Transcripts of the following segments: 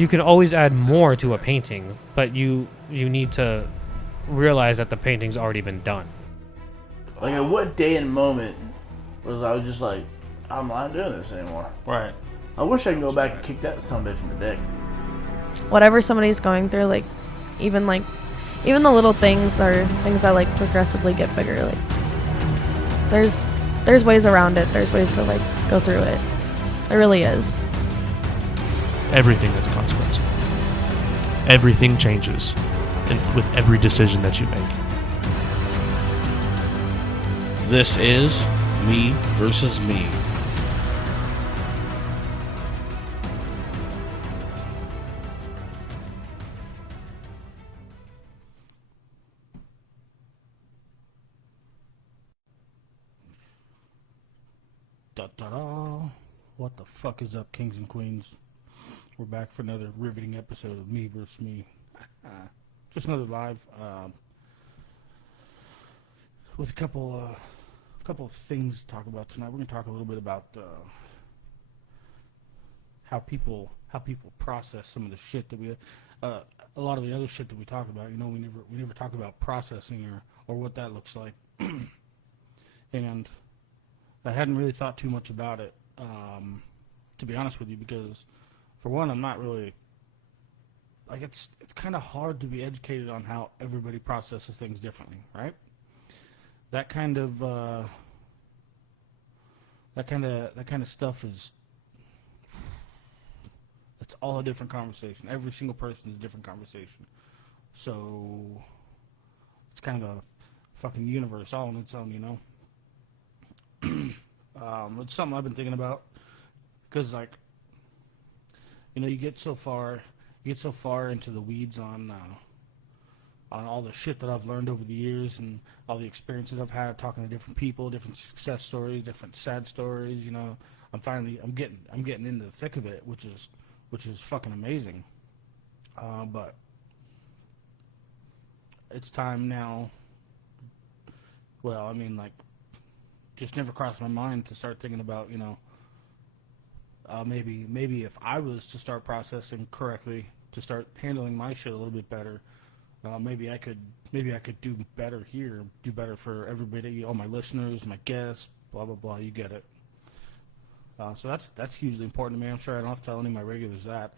You can always add more to a painting, but you need to realize that the painting's already been done. Like, at what day and moment was I was just like, I'm not doing this anymore? Right. I wish I could go back and kick that son of a bitch in the dick. Whatever somebody's going through, even the little things are things that progressively get bigger. There's ways around it. There's ways to go through it. There really is. Everything has a consequence. Everything changes with every decision that you make. This is Me versus Me. Da-da-da. What the fuck is up, kings and queens? We're back for another riveting episode of Me vs. Me. Just another live with a couple of things to talk about tonight. We're going to talk a little bit about how people process some of the shit that we a lot of the other shit that we talk about. You know, we never talk about processing or what that looks like. And I hadn't really thought too much about it, to be honest with you, because for one, I'm not really it's kind of hard to be educated on how everybody processes things differently, right? That kind of stuff is, it's all a different conversation. Every single person is a different conversation. So it's kind of a fucking universe all on its own, you know. It's something I've been thinking about, because you get so far into the weeds on all the shit that I've learned over the years and all the experiences I've had talking to different people, different success stories, different sad stories. You know, I'm getting into the thick of it, which is fucking amazing. But it's time now. Well, I mean, just never crossed my mind to start thinking about, maybe if I was to start processing correctly, to start handling my shit a little bit better, maybe I could do better here, do better for everybody, all my listeners, my guests, blah blah blah. You get it. So that's hugely important to me. I'm sure I don't have to tell any of my regulars that,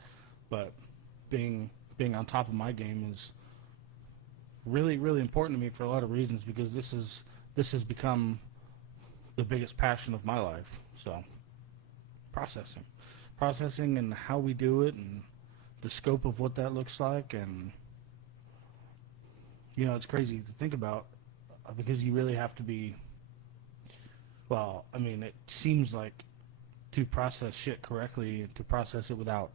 but being on top of my game is really really important to me for a lot of reasons, because this has become the biggest passion of my life. So processing and how we do it and the scope of what that looks like. And it's crazy to think about, because you really have to be, well, I mean, it seems like to process shit correctly and to process it without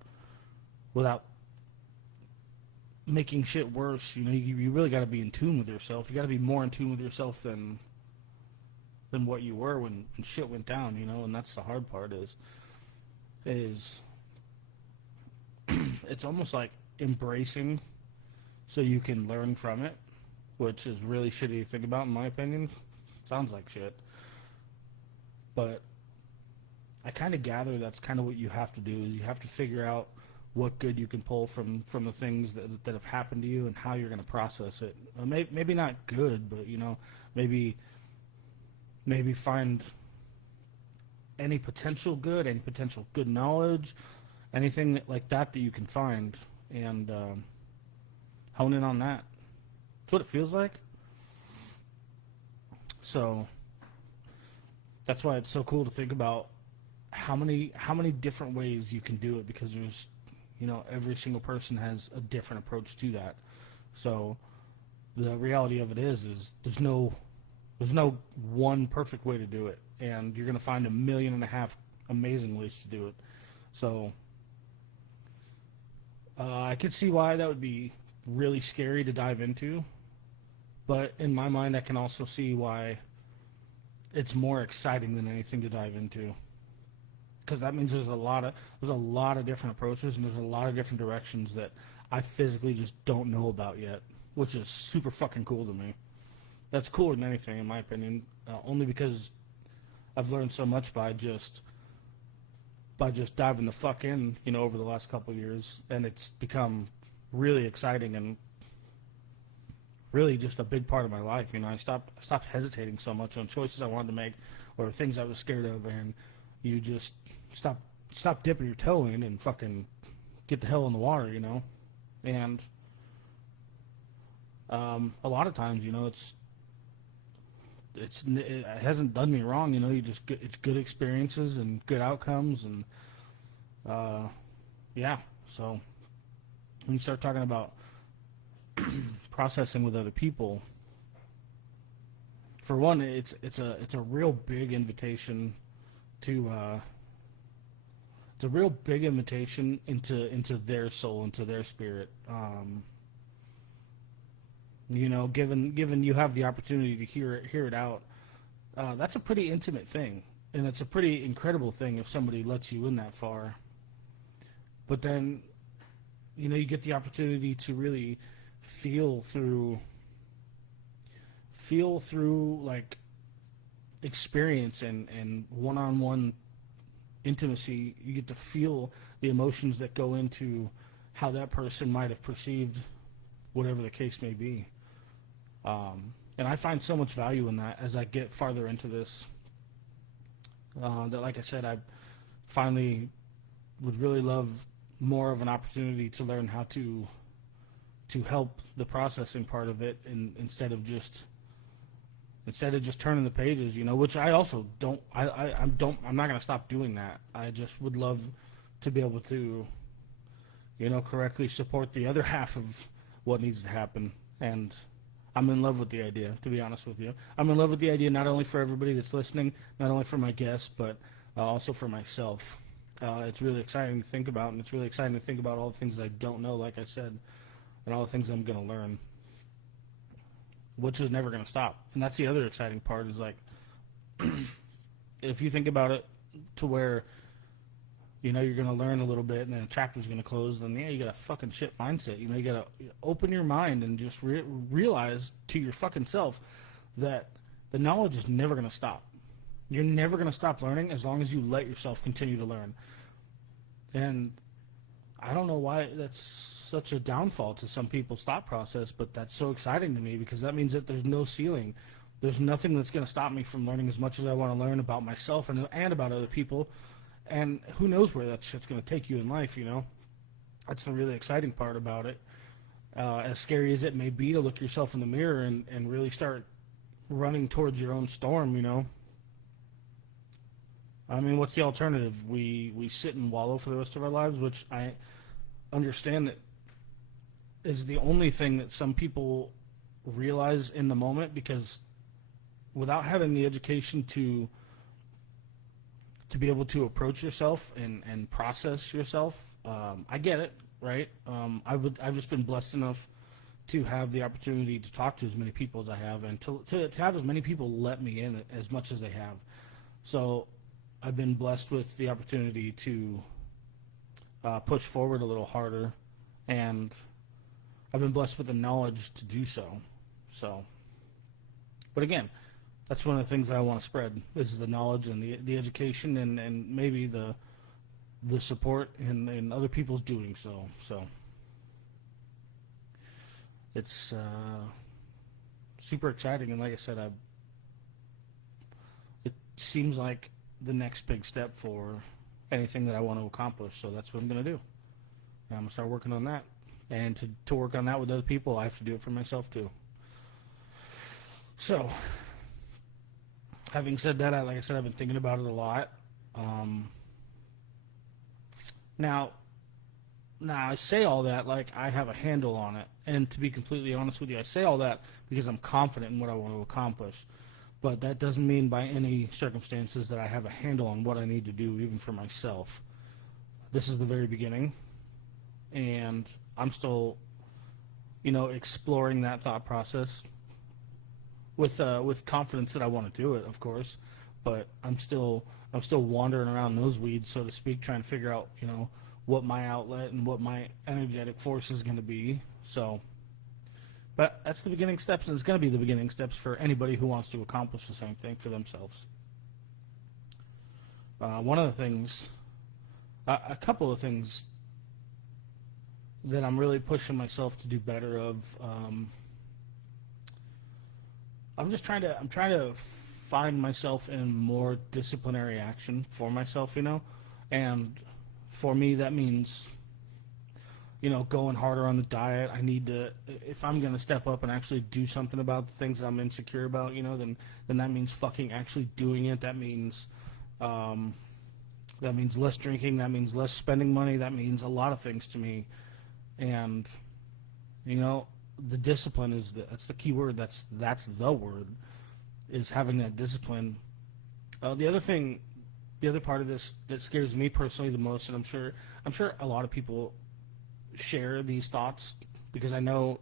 making shit worse, you really got to be in tune with yourself. You got to be more in tune with yourself than what you were when shit went down, and that's the hard part is it's almost like embracing so you can learn from it, which is really shitty to think about, in my opinion. Sounds like shit. But I kind of gather that's kind of what you have to do, is you have to figure out what good you can pull from the things that have happened to you and how you're going to process it. Maybe not good, but, maybe find any potential good knowledge, anything like that you can find, and hone in on that. That's what it feels like. So that's why it's so cool to think about how many different ways you can do it, because there's, every single person has a different approach to that. So the reality of it is there's no one perfect way to do it, and you're going to find 1.5 million amazing ways to do it. So I could see why that would be really scary to dive into, but in my mind I can also see why it's more exciting than anything to dive into, because that means there's a lot of different approaches, and there's a lot of different directions that I physically just don't know about yet, which is super fucking cool to me. That's cooler than anything, in my opinion, only because I've learned so much by just by just diving the fuck in, you know, over the last couple of years, and it's become really exciting and really just a big part of my life. You know, I stopped hesitating so much on choices I wanted to make or things I was scared of, and you just stop dipping your toe in and fucking get the hell in the water, you know. And a lot of times, you know, it hasn't done me wrong, you know. It's good experiences and good outcomes, and yeah. So when you start talking about processing with other people, for one, it's a real big invitation to it's a real big invitation into their soul, into their spirit. You know, given you have the opportunity to hear it out, that's a pretty intimate thing, and it's a pretty incredible thing if somebody lets you in that far. But then, you know, you get the opportunity to really feel through like experience and one-on-one intimacy. You get to feel the emotions that go into how that person might have perceived whatever the case may be. And I find so much value in that as I get farther into this, that, like I said, I finally would really love more of an opportunity to learn how to help the processing part of it, and instead of just turning the pages, you know, which I also don't. I'm not gonna stop doing that. I just would love to be able to, you know, correctly support the other half of what needs to happen. And I'm in love with the idea, to be honest with you. I'm in love with the idea not only for everybody that's listening, not only for my guests, but also for myself. It's really exciting to think about, and it's really exciting to think about all the things that I don't know, like I said, and all the things I'm going to learn, which is never going to stop. And that's the other exciting part, is like, if you think about it to where, you know, you're going to learn a little bit and then a chapter's going to close, then yeah, you got a fucking shit mindset. You know, you got to open your mind and just realize to your fucking self that the knowledge is never going to stop. You're never going to stop learning as long as you let yourself continue to learn. And I don't know why that's such a downfall to some people's thought process, but that's so exciting to me, because that means that there's no ceiling. There's nothing that's going to stop me from learning as much as I want to learn about myself and about other people. And who knows where that shit's going to take you in life, you know? That's the really exciting part about it. As scary as it may be to look yourself in the mirror and really start running towards your own storm, you know? I mean, what's the alternative? We sit and wallow for the rest of our lives, which I understand that is the only thing that some people realize in the moment, because without having the education to be able to approach yourself and process yourself, I get it, right? I've just been blessed enough to have the opportunity to talk to as many people as I have, and to have as many people let me in as much as they have. So I've been blessed with the opportunity to push forward a little harder, and I've been blessed with the knowledge to do so. But again, that's one of the things that I want to spread, is the knowledge and the education, and maybe the support in other people's doing so. So it's super exciting, and like I said, it seems like the next big step for anything that I want to accomplish. So that's what I'm going to do. And I'm going to start working on that. And to work on that with other people, I have to do it for myself too. So, having said that, like I said, I've been thinking about it a lot. Now I say all that like I have a handle on it. And to be completely honest with you, I say all that because I'm confident in what I want to accomplish. But that doesn't mean by any circumstances that I have a handle on what I need to do, even for myself. This is the very beginning, and I'm still, you know, exploring that thought process with confidence that I want to do it, of course. But I'm still wandering around those weeds, so to speak, trying to figure out, you know, what my outlet and what my energetic force is going to be. So. But that's the beginning steps, and it's going to be the beginning steps for anybody who wants to accomplish the same thing for themselves. One of the things A couple of things that I'm really pushing myself to do better of. I'm trying to find myself in more disciplinary action for myself, you know, and for me that means, you know, going harder on the diet. I need to, if I'm gonna step up and actually do something about the things that I'm insecure about, you know, then that means fucking actually doing it. That means less drinking. That means less spending money. That means a lot of things to me. And, you know, the discipline that's the key word. That's the word, is having that discipline. The other part of this that scares me personally the most, and I'm sure a lot of people share these thoughts, because I know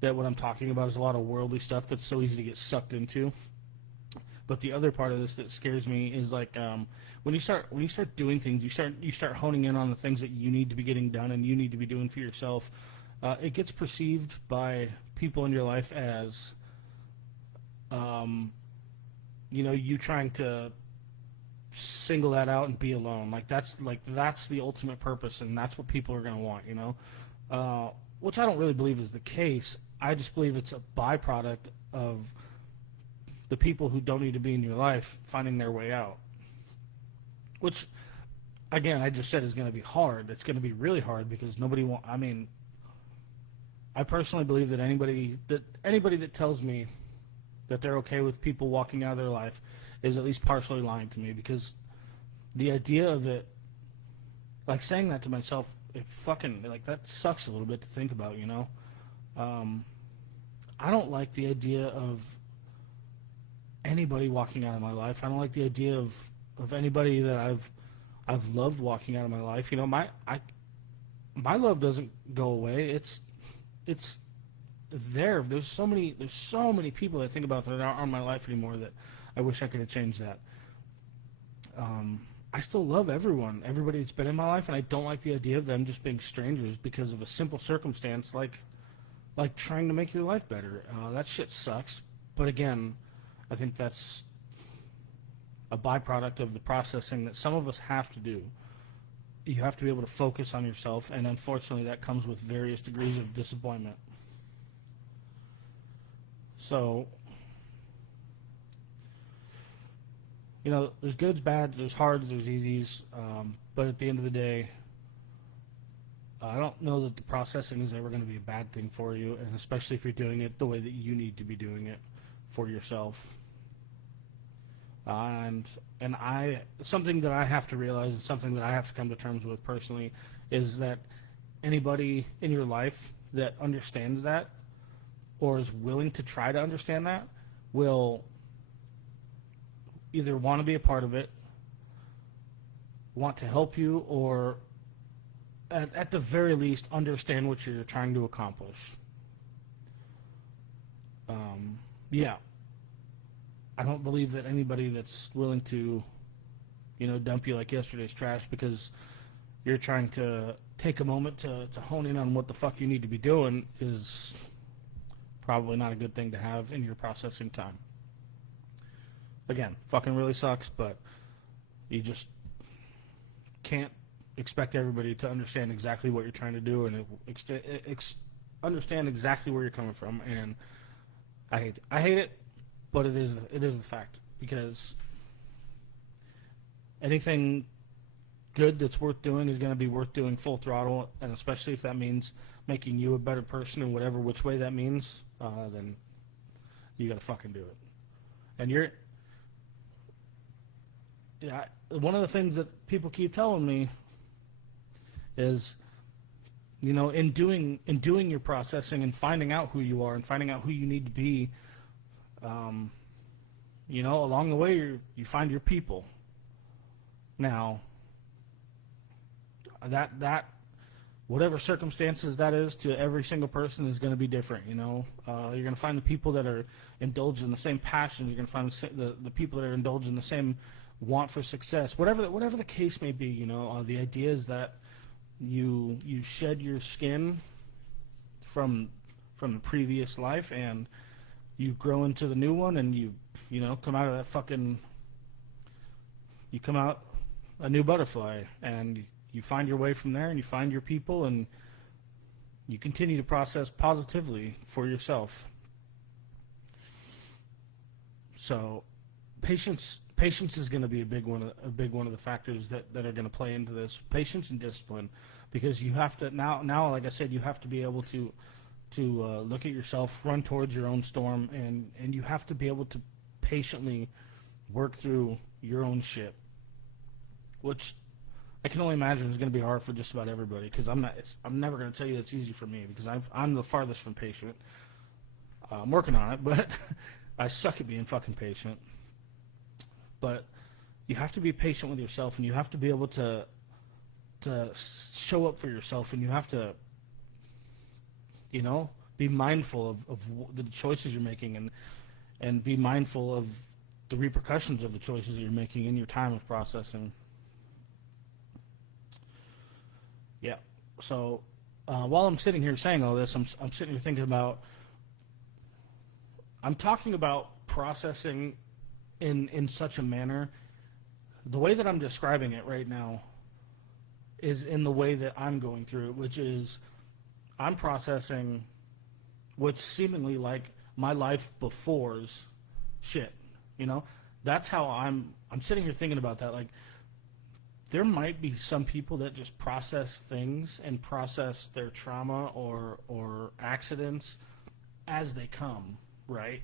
that what I'm talking about is a lot of worldly stuff that's so easy to get sucked into. But the other part of this that scares me is like when you start doing things, you start honing in on the things that you need to be getting done and you need to be doing for yourself. It gets perceived by people in your life as, you know, you trying to single that out and be alone. That's the ultimate purpose, and that's what people are gonna want, you know. Which I don't really believe is the case. I just believe it's a byproduct of the people who don't need to be in your life finding their way out. Which, again, I just said is going to be hard. It's going to be really hard because I personally believe that anybody that tells me that they're okay with people walking out of their life is at least partially lying to me, because the idea of it, like saying that to myself, it fucking, like, that sucks a little bit to think about, you know? I don't like the idea of anybody walking out of my life. I don't like the idea of anybody that I've loved walking out of my life. You know, my love doesn't go away. It's there. There's so many people I think about that aren't in my life anymore that I wish I could have changed that. I still love everybody that's been in my life, and I don't like the idea of them just being strangers because of a simple circumstance like trying to make your life better. That shit sucks. But again, I think that's a byproduct of the processing that some of us have to do. You have to be able to focus on yourself, and unfortunately that comes with various degrees of disappointment. So, you know, there's goods, bads, there's hards, there's easies, but at the end of the day, I don't know that the processing is ever going to be a bad thing for you, and especially if you're doing it the way that you need to be doing it for yourself. And something that I have to realize, and something that I have to come to terms with personally, is that anybody in your life that understands that, or is willing to try to understand that, will either want to be a part of it, want to help you, or at the very least understand what you're trying to accomplish. Yeah. I don't believe that anybody that's willing to, you know, dump you like yesterday's trash because you're trying to take a moment to hone in on what the fuck you need to be doing is probably not a good thing to have in your processing time. Again, fucking really sucks, but you just can't expect everybody to understand exactly what you're trying to do and understand exactly where you're coming from. And I hate it. But it is the fact, because anything good that's worth doing is going to be worth doing full throttle, and especially if that means making you a better person in whatever which way that means, then you got to fucking do it. And one of the things that people keep telling me is, you know, in doing your processing and finding out who you are and finding out who you need to be, you know, along the way you find your people. Now, that whatever circumstances that is to every single person is going to be different. You know, you're going to find the people that are indulged in the same passion. You're going to find the people that are indulged in the same want for success. Whatever the case may be, you know, the idea is that you shed your skin from the previous life, and you grow into the new one, and you know, come out of that fucking, you come out a new butterfly, and you find your way from there, and you find your people, and you continue to process positively for yourself. So patience is going to be a big one of the factors that are going to play into this. Patience and discipline, because you have to now like I said, you have to be able to look at yourself, run towards your own storm, and you have to be able to patiently work through your own shit, which I can only imagine is going to be hard for just about everybody, because I'm never going to tell you it's easy for me, because I'm the farthest from patient. I'm working on it, but I suck at being fucking patient. But you have to be patient with yourself, and you have to be able to show up for yourself, and you have to, be mindful of the choices you're making, and be mindful of the repercussions of the choices that you're making in your time of processing. Yeah. So while I'm sitting here saying all this, I'm sitting here thinking about, I'm talking about processing in such a manner. The way that I'm describing it right now is in the way that I'm going through it, which is I'm processing what's seemingly like my life before's shit. That's how I'm sitting here thinking about that. Like, there might be some people that just process things and process their trauma or accidents as they come, right?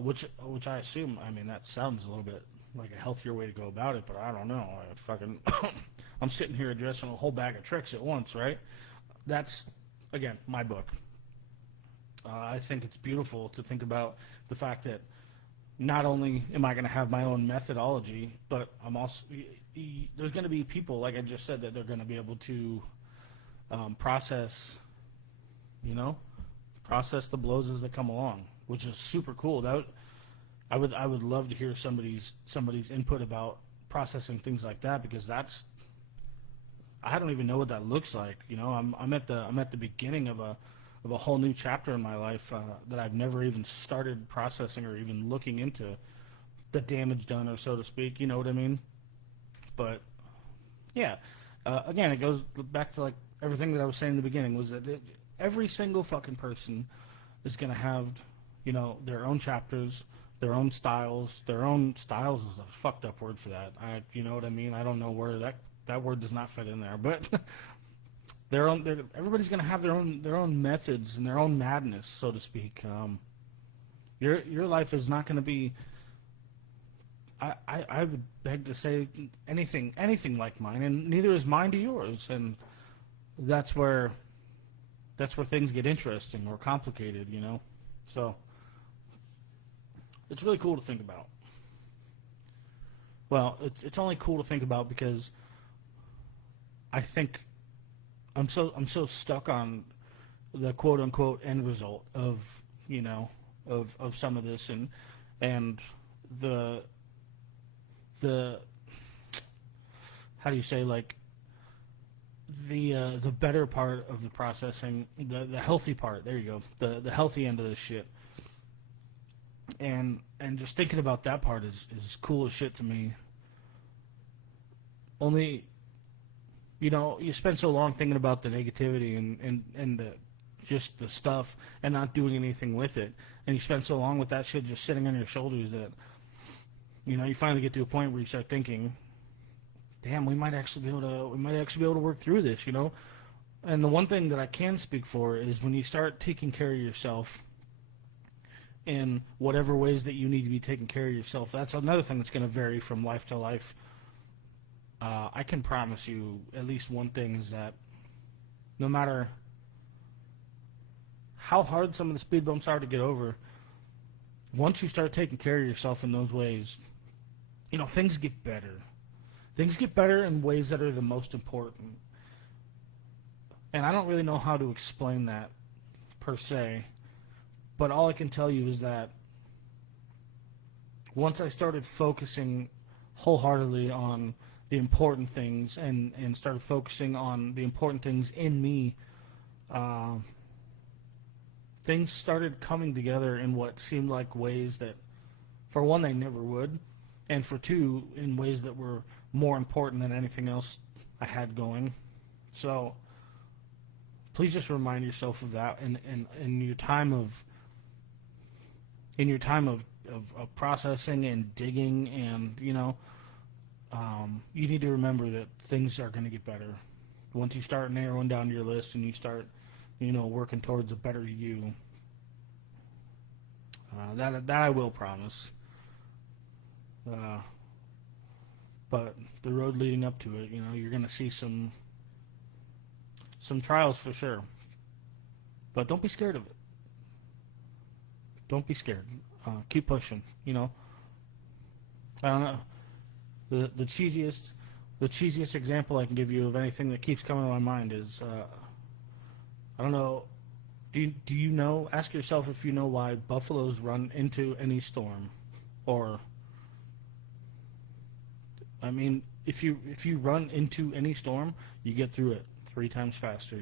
Which I assume, that sounds a little bit like a healthier way to go about it, but I don't know. I'm sitting here addressing a whole bag of tricks at once, right? That's, again, my book. I think it's beautiful to think about the fact that not only am I going to have my own methodology, but I'm also, there's going to be people, like I just said, that they're going to be able to process the blows as they come along, which is super cool. I would love to hear somebody's input about processing things like that, because I don't even know what that looks like. I'm at the beginning of a whole new chapter in my life that I've never even started processing or even looking into the damage done, or so to speak. You know what I mean? But yeah, again, it goes back to like everything that I was saying in the beginning, was that every single fucking person is gonna have, their own chapters, their own styles. Their own styles is a fucked up word for that. You know what I mean? I don't know where that word does not fit in there, but everybody's gonna have their own methods and their own madness, so to speak. Your life is not gonna be. I would beg to say anything like mine, and neither is mine to yours, and that's where things get interesting or complicated, So it's really cool to think about. Well, it's only cool to think about because I think I'm so stuck on the quote unquote end result of of some of this, and the how do you say, like, the better part of the processing, the healthy part, there you go, the healthy end of this shit, and just thinking about that part is cool as shit to me. Only, you spend so long thinking about the negativity and just the stuff and not doing anything with it, and you spend so long with that shit just sitting on your shoulders that you finally get to a point where you start thinking, damn, we might actually be able to work through this, And the one thing that I can speak for is when you start taking care of yourself in whatever ways that you need to be taking care of yourself, that's another thing that's going to vary from life to life. I can promise you at least one thing, is that no matter how hard some of the speed bumps are to get over, once you start taking care of yourself in those ways, things get better. Things get better in ways that are the most important. And I don't really know how to explain that per se, but all I can tell you is that once I started focusing wholeheartedly on the important things and started focusing on the important things in me, things started coming together in what seemed like ways that, for one, they never would, and for two, in ways that were more important than anything else I had going. So please just remind yourself of that in your time of processing and digging, and you need to remember that things are going to get better once you start narrowing down your list and you start working towards a better you. That I will promise. But the road leading up to it, you're going to see some trials for sure. But don't be scared of it. Don't be scared. Keep pushing. I don't know. The cheesiest example I can give you of anything that keeps coming to my mind is I don't know. Do you know? Ask yourself if you know why buffaloes run into any storm, or I mean, if you run into any storm, you get through it 3 times faster.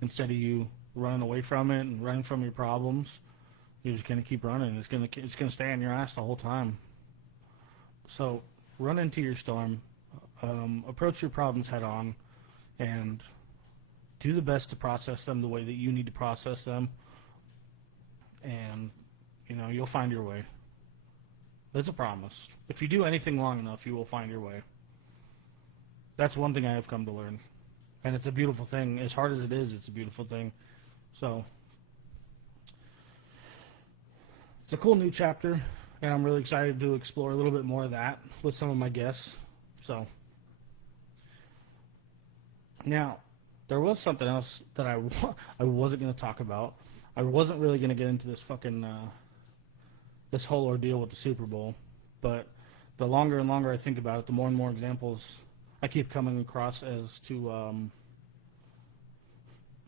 Instead of you running away from it and running from your problems, you're just gonna keep running. It's gonna stay on your ass the whole time. So run into your storm, approach your problems head on, and do the best to process them the way that you need to process them, and you'll find your way. That's a promise. If you do anything long enough, you will find your way. That's one thing I have come to learn, and it's a beautiful thing. As hard as it is, it's a beautiful thing. So it's a cool new chapter, and I'm really excited to explore a little bit more of that with some of my guests. So now, there was something else that I wasn't going to talk about. I wasn't really going to get into this fucking this whole ordeal with the Super Bowl, but the longer and longer I think about it, the more and more examples I keep coming across as to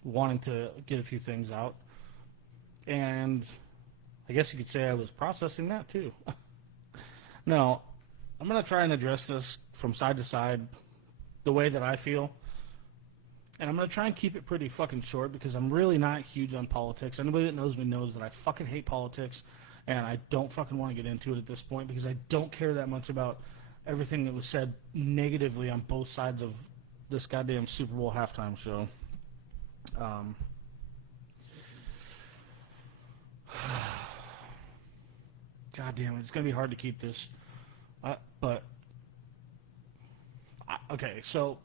wanting to get a few things out. And I guess you could say I was processing that too. No, I'm going to try and address this from side to side the way that I feel. And I'm going to try and keep it pretty fucking short because I'm really not huge on politics. Anybody that knows me knows that I fucking hate politics, and I don't fucking want to get into it at this point because I don't care that much about everything that was said negatively on both sides of this goddamn Super Bowl halftime show. God damn it, it's going to be hard to keep this. Okay, so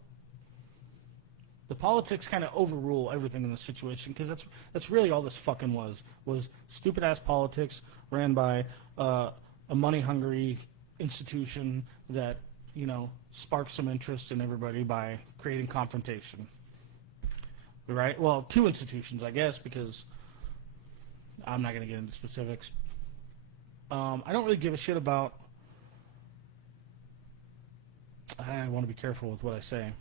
the politics kind of overrule everything in the situation because that's really all this fucking was stupid ass politics ran by a money hungry institution that sparks some interest in everybody by creating confrontation. Right? Well, 2 institutions, I guess, because I'm not going to get into specifics. I don't really give a shit about. I want to be careful with what I say.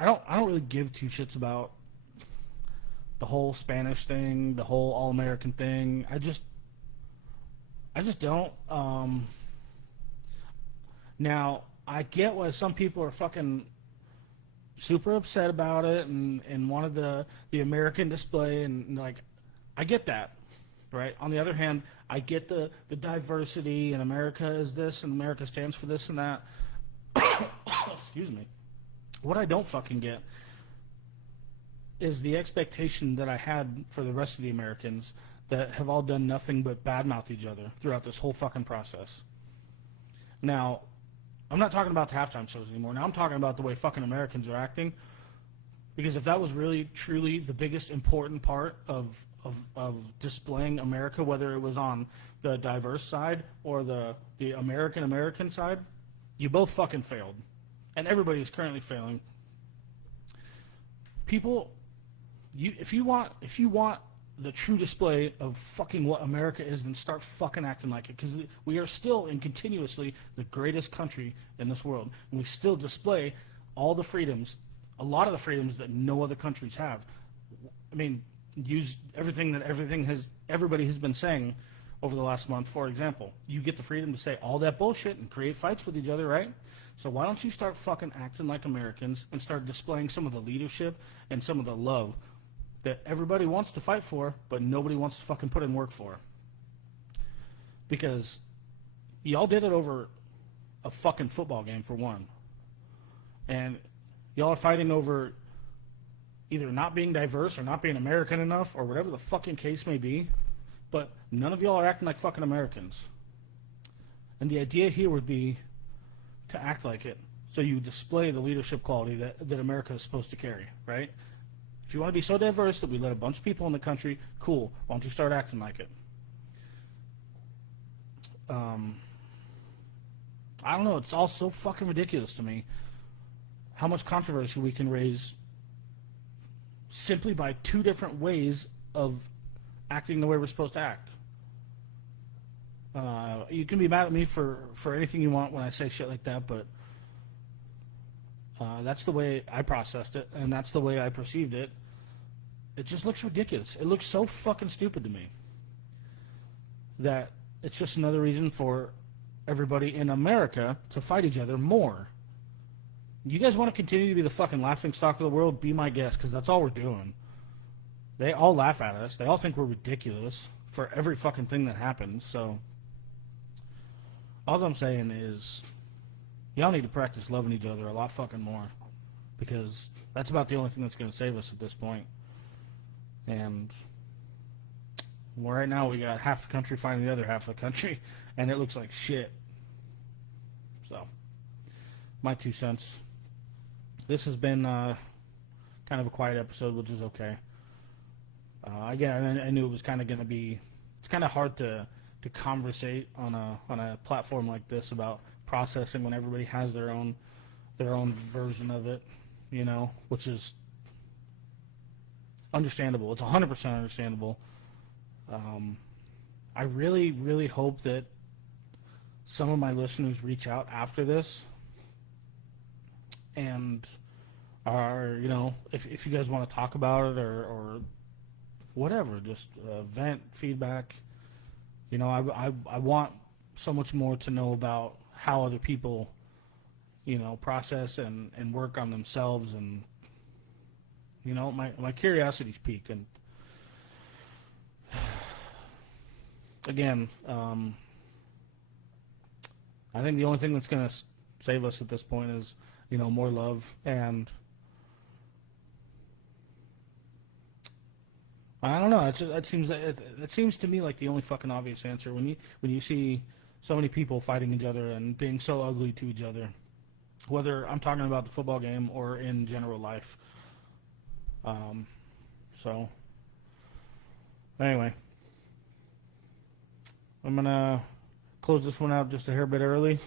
I don't really give 2 shits about the whole Spanish thing, the whole all-American thing. I just don't. Now, I get why some people are fucking super upset about it and wanted the American display, and like, I get that, right? On the other hand, I get the diversity, and America is this, and America stands for this and that. Excuse me. What I don't fucking get is the expectation that I had for the rest of the Americans that have all done nothing but badmouth each other throughout this whole fucking process. Now, I'm not talking about the halftime shows anymore. Now I'm talking about the way fucking Americans are acting. Because if that was really, truly the biggest important part of displaying America, whether it was on the diverse side or the American side, you both fucking failed. And everybody is currently failing. People, if you want the true display of fucking what America is, then start fucking acting like it. Because we are still and continuously the greatest country in this world. And we still display all the freedoms, a lot of the freedoms that no other countries have. I mean, use everything that everybody has been saying over the last month. For example, you get the freedom to say all that bullshit and create fights with each other, right? So why don't you start fucking acting like Americans and start displaying some of the leadership and some of the love that everybody wants to fight for, but nobody wants to fucking put in work for? Because y'all did it over a fucking football game for one. And y'all are fighting over either not being diverse or not being American enough or whatever the fucking case may be. But none of y'all are acting like fucking Americans. And the idea here would be to act like it. So you display the leadership quality that America is supposed to carry, right? If you want to be so diverse that we let a bunch of people in the country, cool. Why don't you start acting like it? I don't know. It's all so fucking ridiculous to me how much controversy we can raise simply by two different ways of acting the way we're supposed to act. You can be mad at me for anything you want when I say shit like that, but that's the way I processed it, and that's the way I perceived it. It just looks ridiculous. It looks so fucking stupid to me that it's just another reason for everybody in America to fight each other more. You guys want to continue to be the fucking laughingstock of the world? Be my guest, because that's all we're doing. They all laugh at us. They all think we're ridiculous for every fucking thing that happens. So all I'm saying is y'all need to practice loving each other a lot fucking more, because that's about the only thing that's going to save us at this point. And well, right now we got half the country fighting the other half of the country, and it looks like shit. So, my 2 cents. This has been kind of a quiet episode, which is okay. Again, I knew it was kind of going to be. It's kind of hard to conversate on a platform like this about processing when everybody has their own version of it, you know, which is understandable. It's 100% understandable. I really, really hope that some of my listeners reach out after this and are, you know, if you guys want to talk about it or whatever, just vent, feedback. You know, I want so much more to know about how other people, you know, process and work on themselves, and, you know, my curiosity's peaked. And again, I think the only thing that's going to save us at this point is, you know, more love. And I don't know. That seems to me like the only fucking obvious answer when you see so many people fighting each other and being so ugly to each other, whether I'm talking about the football game or in general life. So anyway, I'm gonna close this one out just a hair bit early.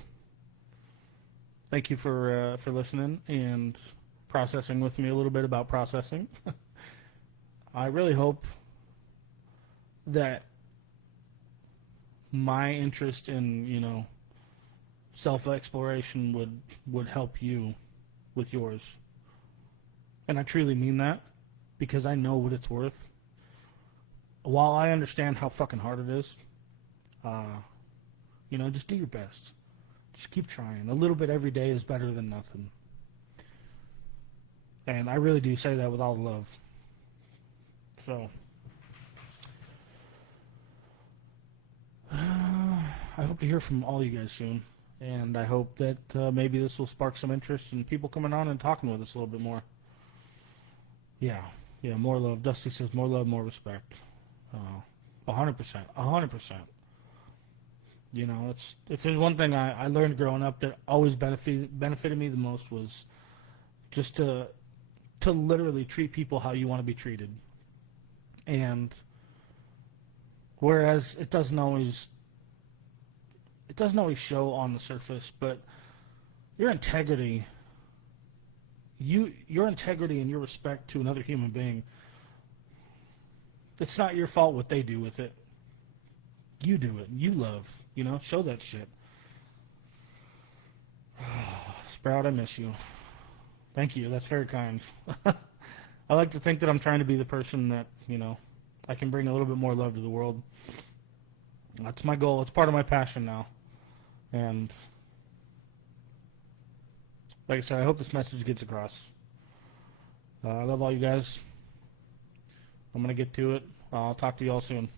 Thank you for listening and processing with me a little bit about processing. I really hope that my interest in, you know, self-exploration would help you with yours. And I truly mean that, because I know what it's worth. While I understand how fucking hard it is, you know, just do your best. Just keep trying. A little bit every day is better than nothing. And I really do say that with all love. So, I hope to hear from all you guys soon. And I hope that maybe this will spark some interest in people coming on and talking with us a little bit more. Yeah, more love. Dusty says more love, more respect. 100%. You know, it's if there's one thing I learned growing up that always benefited me the most was just to literally treat people how you want to be treated. And whereas it doesn't always show on the surface, but your integrity and your respect to another human being, it's not your fault what they do with it. You do it. You love. You know, show that shit. Sprout, I miss you. Thank you. That's very kind. I like to think that I'm trying to be the person that, you know, I can bring a little bit more love to the world. That's my goal. It's part of my passion now. And like I said, I hope this message gets across. I love all you guys. I'm going to get to it. I'll talk to you all soon.